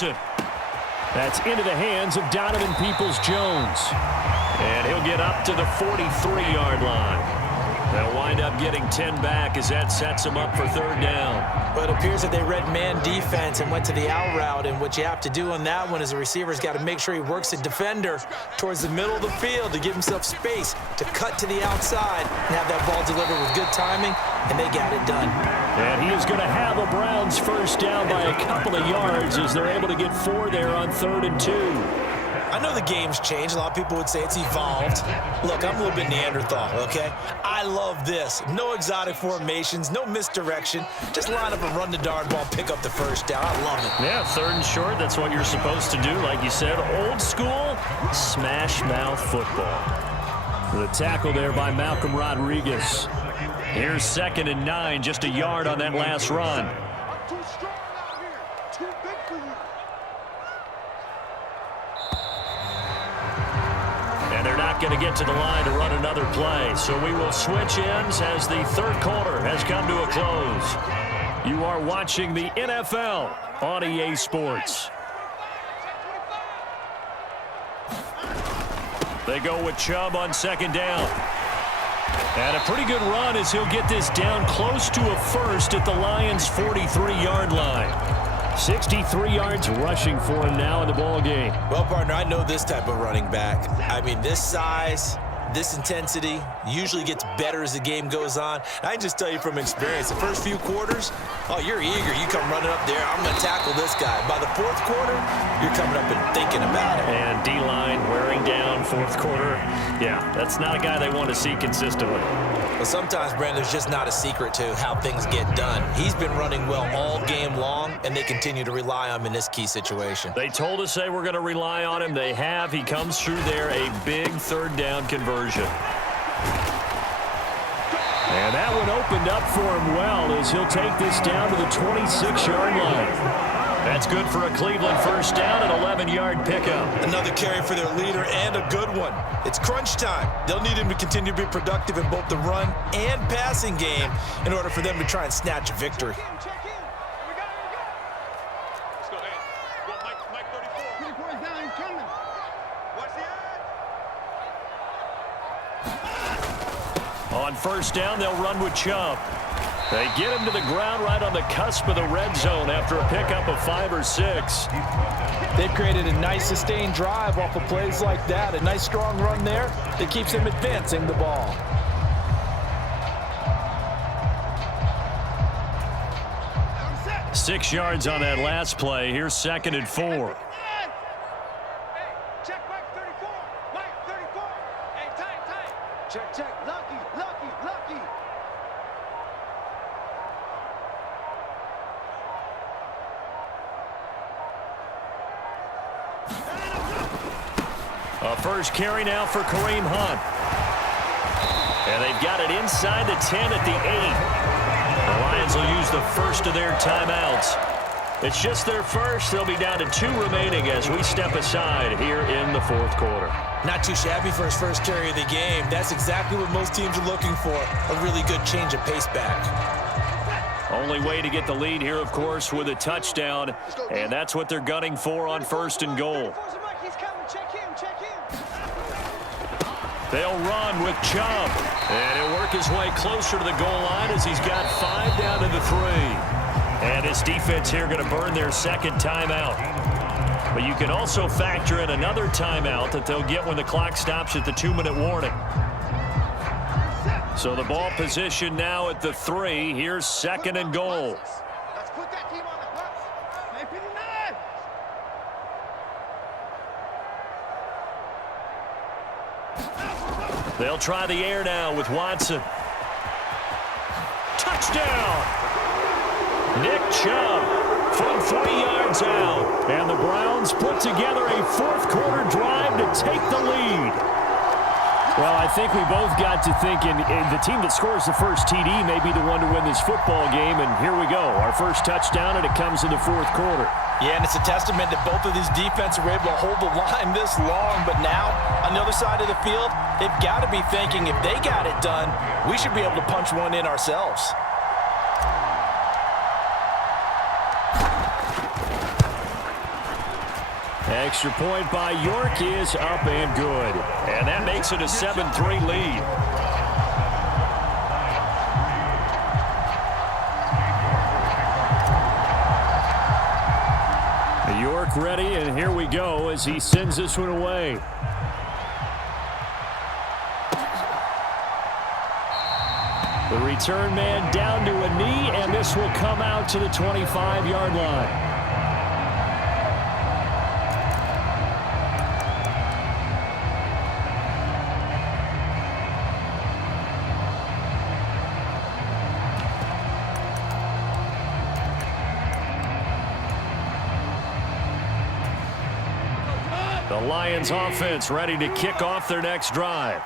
That's into the hands of Donovan Peoples-Jones. And he'll get up to the 43-yard line. They'll wind up getting 10 back as that sets him up for third down. Well, it appears that they read man defense and went to the out route, and what you have to do on that one is the receiver's got to make sure he works the defender towards the middle of the field to give himself space to cut to the outside and have that ball delivered with good timing, and they got it done. And he is going to have a Browns first down by a couple of yards as they're able to get 4 there on 3rd and 2. I know the game's changed. A lot of people would say it's evolved. Look, I'm a little bit Neanderthal, okay? I love this. No exotic formations, no misdirection. Just line up and run the darn ball, pick up the first down. I love it. Yeah, 3rd and short, that's what you're supposed to do. Like you said, old school, smash mouth football. The tackle there by Malcolm Rodriguez. Here's 2nd and 9, just a yard on that last run. They're not going to get to the line to run another play. So we will switch ends as the 3rd quarter has come to a close. You are watching the NFL on EA Sports. They go with Chubb on 2nd down. And a pretty good run as he'll get this down close to a first at the Lions' 43-yard line. 63 yards rushing for him now in the ball game. Well, partner, I know this type of running back. I mean, this size, this intensity usually gets better as the game goes on. I can just tell you from experience, the first few quarters, oh, you're eager. You come running up there, I'm going to tackle this guy. By the 4th quarter, you're coming up and thinking about it. And D-line wearing down 4th quarter. Yeah, that's not a guy they want to see consistently. Well, sometimes, Brandon, there's just not a secret to how things get done. He's been running well all game long, and they continue to rely on him in this key situation. They told us they were going to rely on him. They have. He comes through there, a big 3rd down conversion. And that one opened up for him well as he'll take this down to the 26-yard line. That's good for a Cleveland first down, an 11-yard pickup. Another carry for their leader and a good one. It's crunch time. They'll need him to continue to be productive in both the run and passing game in order for them to try and snatch a victory. On first down, they'll run with Chubb. They get him to the ground right on the cusp of the red zone after a pickup of 5 or 6. They've created a nice sustained drive off of plays like that. A nice strong run there that keeps them advancing the ball. Six yards on that last play. Here's 2nd and 4. Check. Lucky. A first carry now for Kareem Hunt. And they've got it inside the 10 at the 8. The Lions will use the first of their timeouts. It's just their first. They'll be down to 2 remaining as we step aside here in the 4th quarter. Not too shabby for his first carry of the game. That's exactly what most teams are looking for, a really good change of pace back. Only way to get the lead here, of course, with a touchdown, and that's what they're gunning for on 1st and goal. They'll run with Chubb, and he'll work his way closer to the goal line as he's got 5 down to the 3. And his defense here going to burn their 2nd timeout. But you can also factor in another timeout that they'll get when the clock stops at the 2-minute warning. So the ball position now at the 3. Here's 2nd and goal. They'll try the air now with Watson. Touchdown! Nick Chubb from 40 yards out. And the Browns put together a 4th quarter drive to take the lead. Well, I think we both got to thinking the team that scores the first TD may be the one to win this football game. And here we go. Our first touchdown, and it comes in the 4th quarter. Yeah, and it's a testament that both of these defenses were able to hold the line this long. But now, on the other side of the field, they've got to be thinking if they got it done, we should be able to punch one in ourselves. Extra point by York is up and good. And that makes it a 7-3 lead. York ready, and here we go as he sends this one away. The return man down to a knee, and this will come out to the 25-yard line. The Lions offense ready to kick off their next drive.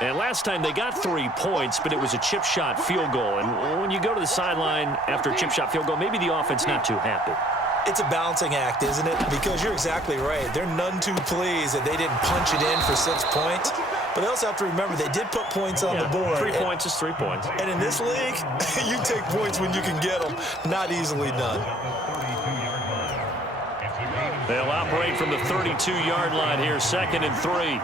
And last time they got 3 points, but it was a chip shot field goal. And when you go to the sideline after a chip shot field goal, maybe the offense not too happy. It's a balancing act, isn't it? Because you're exactly right. They're none too pleased that they didn't punch it in for 6 points. But they also have to remember they did put points on the board. 3 points is 3 points. And in this league, you take points when you can get them. Not easily done. They'll operate from the 32-yard line here, 2nd and 3.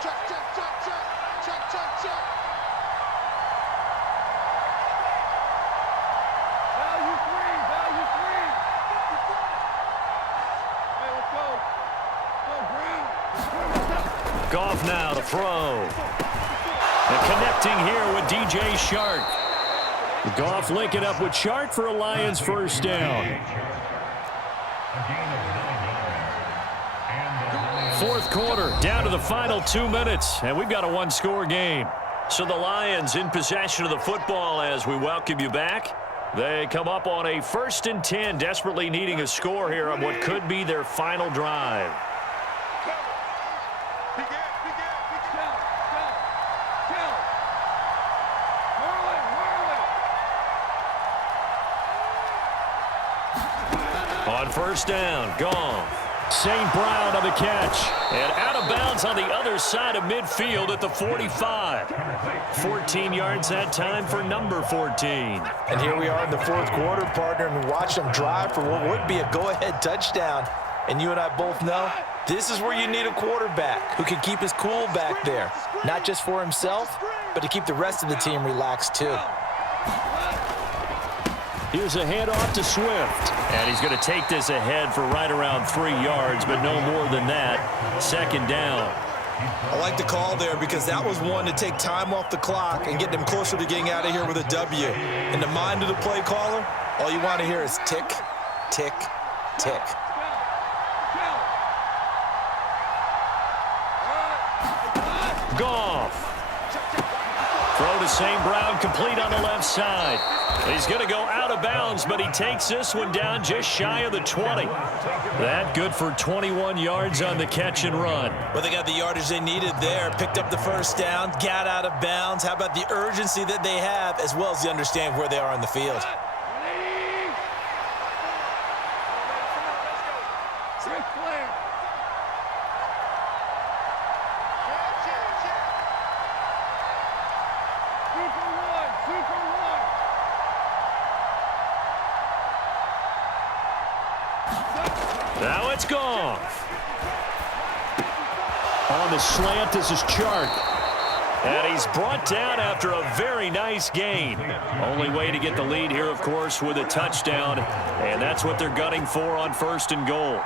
Check, check, check, check. Check, check, check. Value three, value three. Hey, let's go. Go, Brown. Goff now to throw. And connecting here with DJ Shark. Goff linking up with Shark for a Lions first down. 4th quarter, down to the final 2 minutes, and we've got a one-score game. So the Lions in possession of the football as we welcome you back. They come up on a 1st and 10, desperately needing a score here on what could be their final drive. On first down, Goff. St. Brown on the catch. And out of bounds on the other side of midfield at the 45. 14 yards that time for number 14. And here we are in the 4th quarter, partner, and watch them drive for what would be a go-ahead touchdown. And you and I both know this is where you need a quarterback who can keep his cool back there. Not just for himself, but to keep the rest of the team relaxed too. Here's a handoff to Swift. And he's going to take this ahead for right around 3 yards, but no more than that. 2nd down. I like the call there because that was one to take time off the clock and get them closer to getting out of here with a W. In the mind of the play caller, all you want to hear is tick, tick, tick. Goff. Throw to St. Brown, complete on the left side. He's going to go out of bounds, but he takes this one down just shy of the 20. That good for 21 yards on the catch and run. Well, they got the yardage they needed there, picked up the first down, got out of bounds. How about the urgency that they have, as well as the understand where they are on the field? Now it's Goff. On the slant, this is Chark. And he's brought down after a very nice gain. Only way to get the lead here, of course, with a touchdown. And that's what they're gunning for on 1st and goal.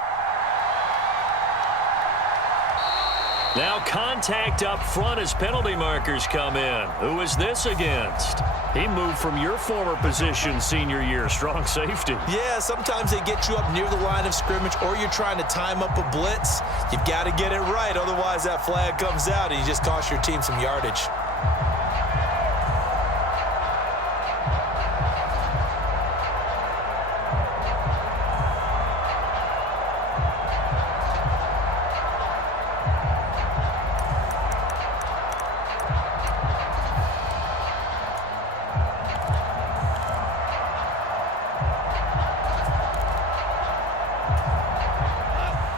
Now contact up front as penalty markers come in. Who is this against? He moved from your former position senior year, strong safety. Yeah, sometimes they get you up near the line of scrimmage or you're trying to time up a blitz. You've got to get it right, otherwise that flag comes out and you just cost your team some yardage.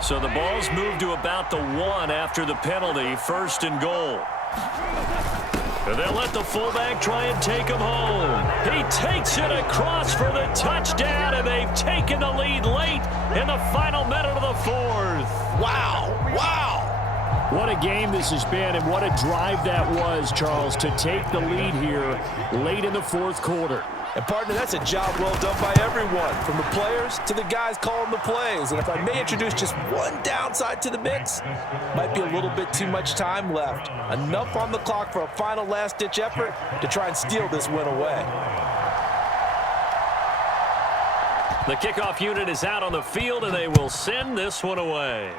So the ball's moved to about the 1 after the penalty, 1st and goal. And they'll let the fullback try and take him home. He takes it across for the touchdown, and they've taken the lead late in the final minute of the fourth. Wow. What a game this has been, and what a drive that was, Charles, to take the lead here late in the fourth quarter. And, partner, that's a job well done by everyone, from the players to the guys calling the plays. And if I may introduce just one downside to the mix, might be a little bit too much time left. Enough on the clock for a final last-ditch effort to try and steal this win away. The kickoff unit is out on the field, and they will send this one away.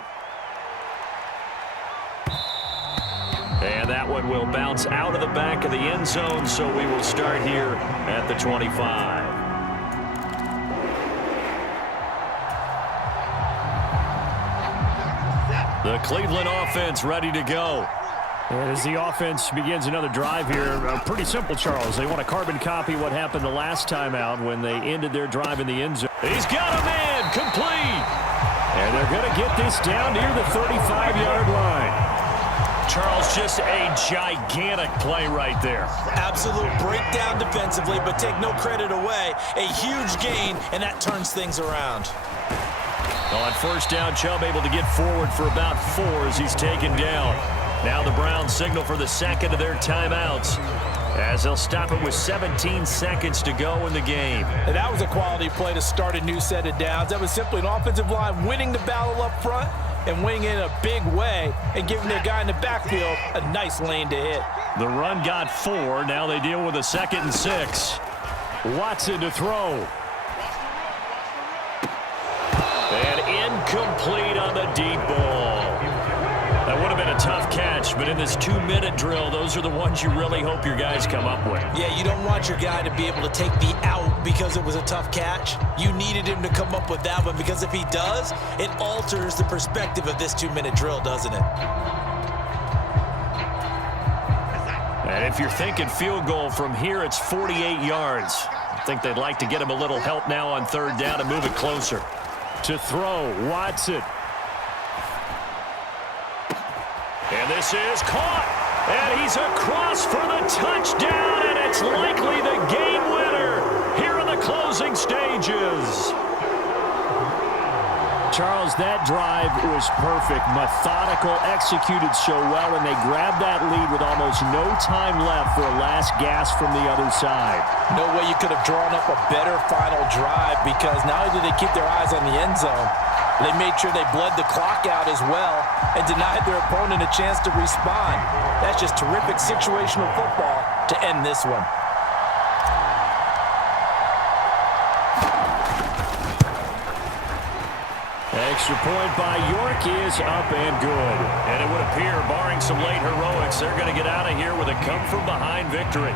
And that one will bounce out of the back of the end zone, so we will start here at the 25. The Cleveland offense ready to go. And as the offense begins another drive here, pretty simple, Charles. They want to carbon copy what happened the last time out when they ended their drive in the end zone. He's got a man, complete. And they're going to get this down near the 35-yard line. Charles, just a gigantic play right there. Absolute breakdown defensively, but take no credit away. A huge gain, and that turns things around. On first down, Chubb able to get forward for about 4 as he's taken down. Now the Browns signal for the second of their timeouts, as they'll stop it with 17 seconds to go in the game. And that was a quality play to start a new set of downs. That was simply an offensive line winning the battle up front and winning it in a big way and giving their guy in the backfield a nice lane to hit. The run got 4. Now they deal with a 2nd and 6. Watson to throw. And incomplete on the deep ball. That would have been a tough catch, but in this 2-minute drill, those are the ones you really hope your guys come up with. Yeah, you don't want your guy to be able to take the out because it was a tough catch. You needed him to come up with that one, because if he does, it alters the perspective of this 2-minute drill, doesn't it? And if you're thinking field goal from here, it's 48 yards. I think they'd like to get him a little help now on third down and move it closer. To throw, Watson. And this is caught. And he's across for the touchdown, and it's likely the game winner here in the closing stages. Charles, that drive was perfect. Methodical, executed so well, and they grabbed that lead with almost no time left for a last gasp from the other side. No way you could have drawn up a better final drive, because not only did they keep their eyes on the end zone, they made sure they bled the clock out as well and denied their opponent a chance to respond. That's just terrific situational football to end this one. Extra point by York is up and good. And it would appear, barring some late heroics, they're going to get out of here with a come-from-behind victory.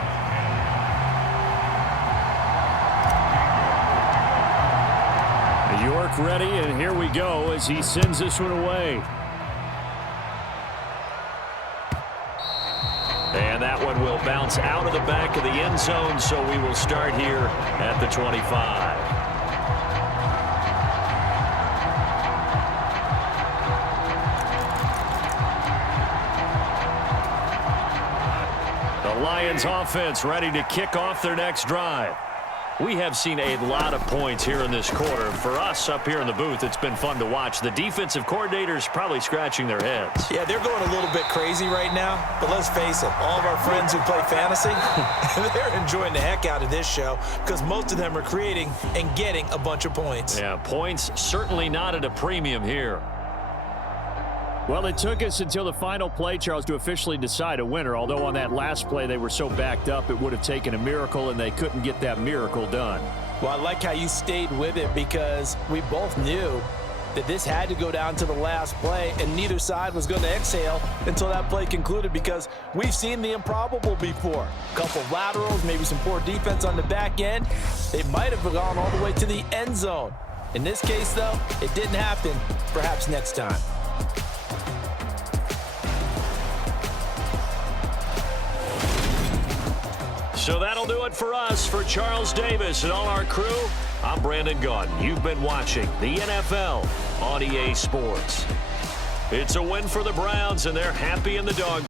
York ready, and here we go as he sends this one away. And that one will bounce out of the back of the end zone, so we will start here at the 25. The Lions offense ready to kick off their next drive. We have seen a lot of points here in this quarter. For us up here in the booth, it's been fun to watch. The defensive coordinators probably scratching their heads. Yeah, they're going a little bit crazy right now, but let's face it, all of our friends who play fantasy, they're enjoying the heck out of this show because most of them are creating and getting a bunch of points. Yeah, points certainly not at a premium here. Well, it took us until the final play, Charles, to officially decide a winner, although on that last play they were so backed up it would have taken a miracle, and they couldn't get that miracle done. Well, I like how you stayed with it, because we both knew that this had to go down to the last play, and neither side was going to exhale until that play concluded, because we've seen the improbable before. A couple of laterals, maybe some poor defense on the back end. They might have gone all the way to the end zone. In this case, though, it didn't happen. Perhaps next time. So that'll do it for us. For Charles Davis and all our crew, I'm Brandon Gaudin. You've been watching the NFL on EA Sports. It's a win for the Browns, and they're happy in the dog.